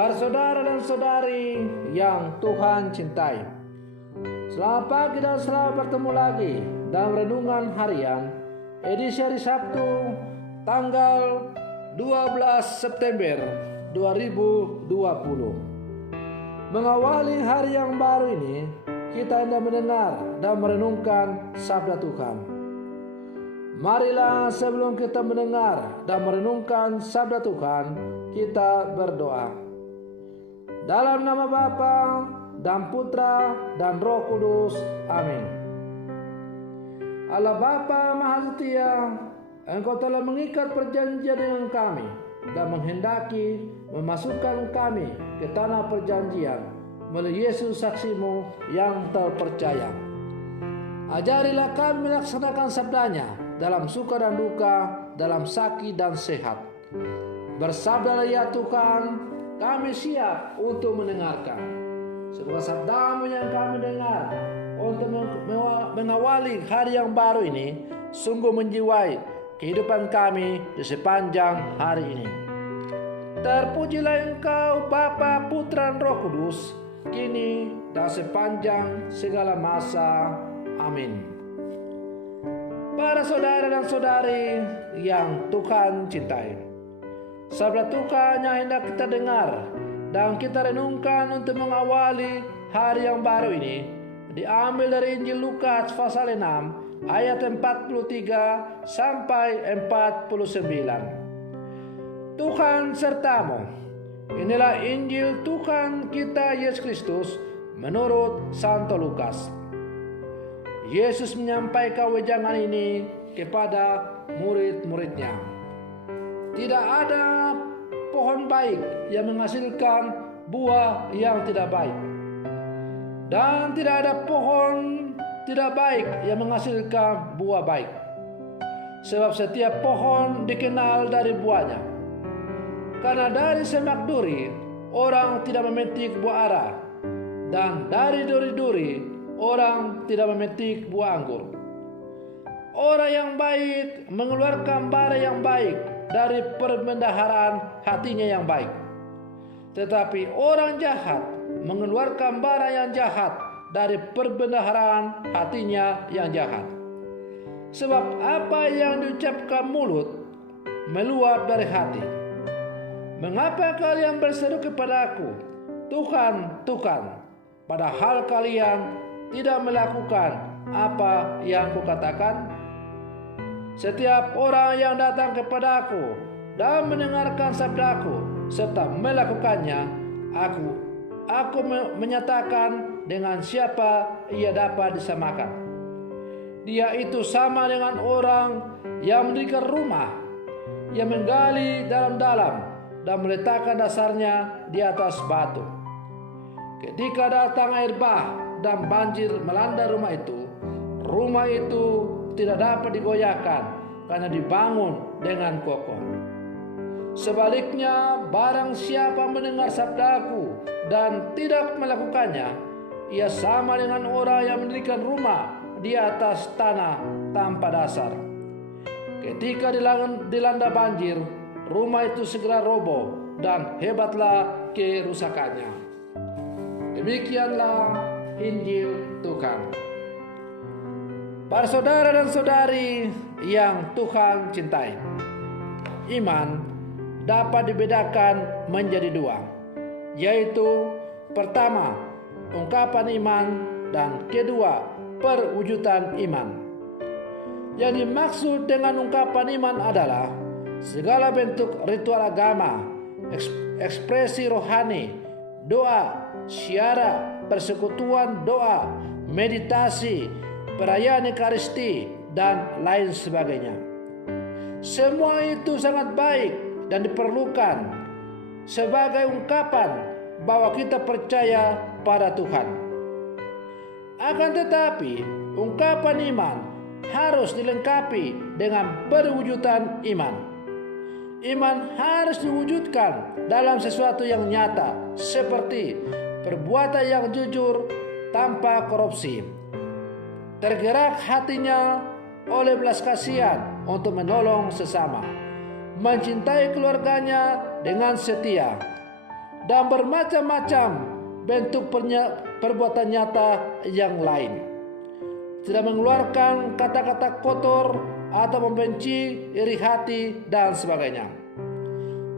Para saudara dan saudari yang Tuhan cintai, selamat pagi dan selamat bertemu lagi dalam Renungan Harian edisi hari Sabtu tanggal 12 September 2020. Mengawali hari yang baru ini, kita hendak mendengar dan merenungkan sabda Tuhan. Marilah sebelum kita mendengar dan merenungkan sabda Tuhan, kita berdoa. Dalam nama Bapa dan Putra dan Roh Kudus. Amin. Allah Bapa Maha Setia, Engkau telah mengikat perjanjian dengan kami dan menghendaki memasukkan kami ke tanah perjanjian melalui Yesus saksi-Mu yang terpercaya. Ajarilah kami melaksanakan sabdanya dalam suka dan duka, dalam sakit dan sehat. Bersabdalah ya Tuhan, kami siap untuk mendengarkan. Semoga sabda-Mu yang kami dengar untuk mengawali hari yang baru ini sungguh menjiwai kehidupan kami di sepanjang hari ini. Terpujilah Engkau Bapa, Putra, dan Roh Kudus, kini dan sepanjang segala masa. Amin. Para saudara dan saudari yang Tuhan cintai, sabda Tuhan yang hendak kita dengar dan kita renungkan untuk mengawali hari yang baru ini diambil dari Injil Lukas pasal 6 ayat 43 sampai 49. Tuhan sertamu. Inilah Injil Tuhan kita Yesus Kristus menurut Santo Lukas. Yesus menyampaikan wejangan ini kepada murid-muridnya. Tidak ada pohon baik yang menghasilkan buah yang tidak baik, dan tidak ada pohon tidak baik yang menghasilkan buah baik. Sebab setiap pohon dikenal dari buahnya. Karena dari semak duri orang tidak memetik buah ara, dan dari duri-duri orang tidak memetik buah anggur. Orang yang baik mengeluarkan bara yang baik dari perbendaharaan hatinya yang baik. Tetapi orang jahat mengeluarkan bara yang jahat dari perbendaharaan hatinya yang jahat. Sebab apa yang diucapkan mulut meluap dari hati. Mengapa kalian berseru kepadaku, Tuhan, Tuhan, padahal kalian tidak melakukan apa yang kukatakan? Setiap orang yang datang kepadaku dan mendengarkan sabdaku serta melakukannya, aku menyatakan dengan siapa ia dapat disamakan. Dia itu sama dengan orang yang mendirikan rumah, yang menggali dalam-dalam dan meletakkan dasarnya di atas batu. Ketika datang air bah dan banjir melanda rumah itu tidak dapat digoyahkan karena dibangun dengan kokoh. Sebaliknya, barang siapa mendengar sabdaku dan tidak melakukannya, ia sama dengan orang yang mendirikan rumah di atas tanah tanpa dasar. Ketika dilanda banjir, rumah itu segera roboh dan hebatlah kerusakannya. Demikianlah Injil Tuhan. Para saudara dan saudari yang Tuhan cintai, iman dapat dibedakan menjadi dua, yaitu pertama, ungkapan iman, dan kedua, perwujudan iman. Yang dimaksud dengan ungkapan iman adalah segala bentuk ritual agama, ekspresi rohani, doa, syiara, persekutuan doa, meditasi, perayaan Ekaristi, dan lain sebagainya. Semua itu sangat baik dan diperlukan sebagai ungkapan bahwa kita percaya pada Tuhan. Akan tetapi, ungkapan iman harus dilengkapi dengan perwujudan iman. Iman harus diwujudkan dalam sesuatu yang nyata, seperti perbuatan yang jujur tanpa korupsi, tergerak hatinya oleh belas kasihan untuk menolong sesama, mencintai keluarganya dengan setia, dan bermacam-macam bentuk perbuatan nyata yang lain. Tidak mengeluarkan kata-kata kotor atau membenci, iri hati, dan sebagainya.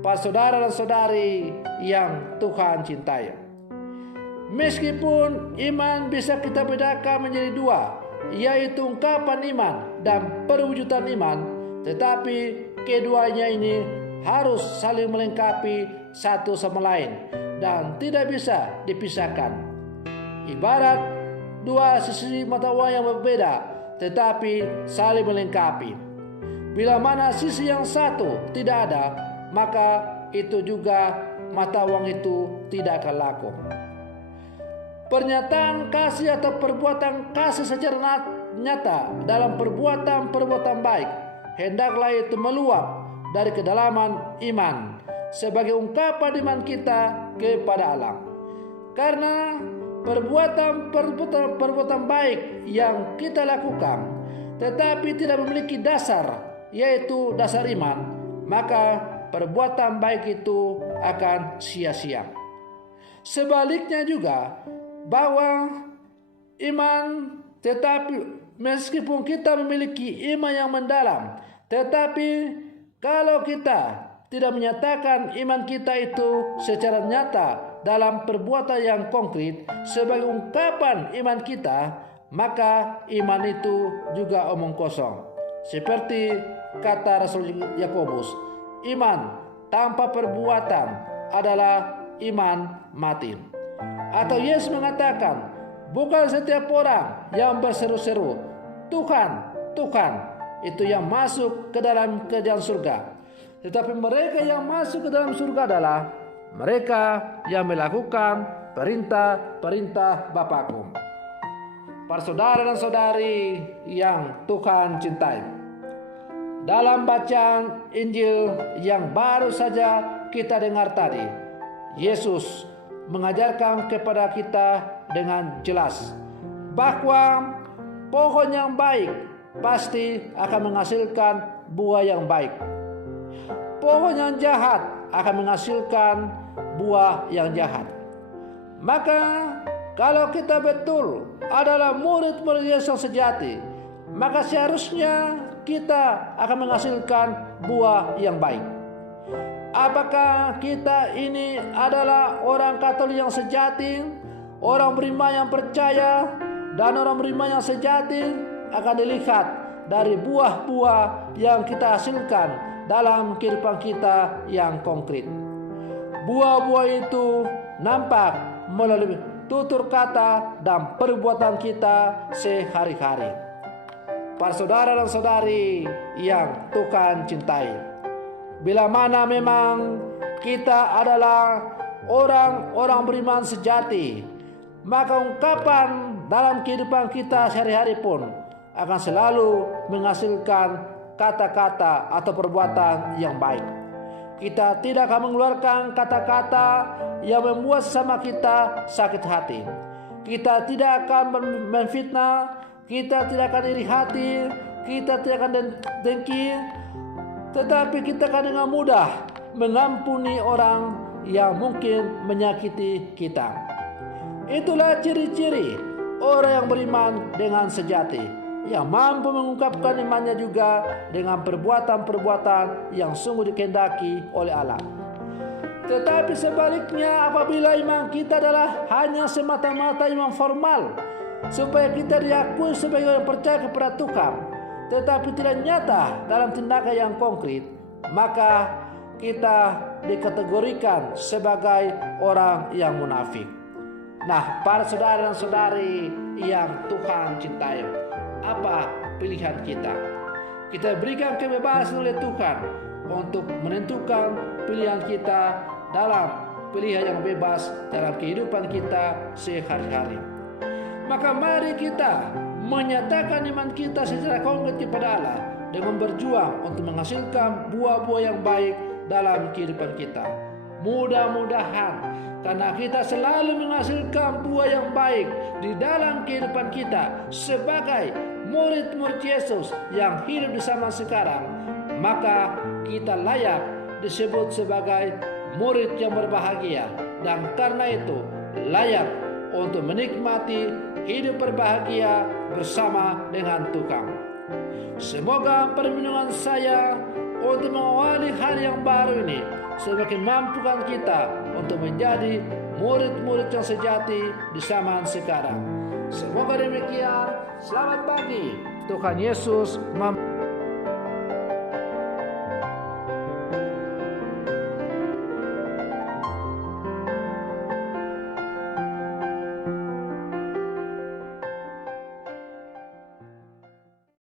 Para saudara dan saudari yang Tuhan cintai, meskipun iman bisa kita bedakan menjadi dua, yaitu ungkapan iman dan perwujudan iman, tetapi keduanya ini harus saling melengkapi satu sama lain dan tidak bisa dipisahkan. Ibarat dua sisi mata uang yang berbeda tetapi saling melengkapi. Bila mana sisi yang satu tidak ada, maka itu juga mata uang itu tidak akan laku. Pernyataan kasih atau perbuatan kasih secara nyata dalam perbuatan baik hendaklah itu meluap dari kedalaman iman sebagai ungkapan iman kita kepada Allah. Karena perbuatan baik yang kita lakukan tetapi tidak memiliki dasar, yaitu dasar iman, maka perbuatan baik itu akan sia-sia. Sebaliknya juga, bahwa iman tetapi meskipun kita memiliki iman yang mendalam, tetapi kalau kita tidak menyatakan iman kita itu secara nyata dalam perbuatan yang konkret sebagai ungkapan iman kita, maka iman itu juga omong kosong. Seperti kata Rasul Yakobus, iman tanpa perbuatan adalah iman mati. Atau Yesus mengatakan, bukan setiap orang yang berseru-seru, Tuhan, Tuhan, itu yang masuk ke dalam kerajaan surga. Tetapi mereka yang masuk ke dalam surga adalah mereka yang melakukan perintah-perintah Bapakku. Para saudara dan saudari yang Tuhan cintai, dalam bacaan Injil yang baru saja kita dengar tadi, Yesus mengajarkan kepada kita dengan jelas bahwa pohon yang baik pasti akan menghasilkan buah yang baik. Pohon yang jahat akan menghasilkan buah yang jahat. Maka kalau kita betul adalah murid-murid Yesus yang sejati, maka seharusnya kita akan menghasilkan buah yang baik. Apakah kita ini adalah orang Katolik yang sejati, orang beriman yang percaya, dan orang beriman yang sejati akan dilihat dari buah-buah yang kita hasilkan dalam kehidupan kita yang konkret. Buah-buah itu nampak melalui tutur kata dan perbuatan kita sehari-hari. Para saudara dan saudari yang Tuhan cintai, bila mana memang kita adalah orang-orang beriman sejati, maka ungkapan dalam kehidupan kita sehari-hari pun akan selalu menghasilkan kata-kata atau perbuatan yang baik. Kita tidak akan mengeluarkan kata-kata yang membuat sesama kita sakit hati. Kita tidak akan memfitnah, kita tidak akan iri hati, kita tidak akan dengki, tetapi kita akan dengan mudah mengampuni orang yang mungkin menyakiti kita. Itulah ciri-ciri orang yang beriman dengan sejati, yang mampu mengungkapkan imannya juga dengan perbuatan-perbuatan yang sungguh dikehendaki oleh Allah. Tetapi sebaliknya, apabila iman kita adalah hanya semata-mata iman formal, supaya kita diakui sebagai orang percaya kepada Tuhan, tetapi tidak nyata dalam tindakan yang konkret, maka kita dikategorikan sebagai orang yang munafik. Nah, para saudara dan saudari yang Tuhan cintai, apa pilihan kita? Kita berikan kebebasan oleh Tuhan untuk menentukan pilihan kita dalam pilihan yang bebas dalam kehidupan kita sehari-hari. Maka mari kita menyatakan iman kita secara konkret kepada Allah dengan berjuang untuk menghasilkan buah-buah yang baik dalam kehidupan kita. Mudah-mudahan karena kita selalu menghasilkan buah yang baik di dalam kehidupan kita sebagai murid-murid Yesus yang hidup di zaman sekarang, maka kita layak disebut sebagai murid yang berbahagia, dan karena itu layak untuk menikmati hidup berbahagia bersama dengan Tuhan. Semoga perlindungan saya untuk mengawali hari yang baru ini semakin mampukan kita untuk menjadi murid-murid yang sejati di zaman sekarang. Semoga demikian. Selamat pagi. Tuhan Yesus memberkati.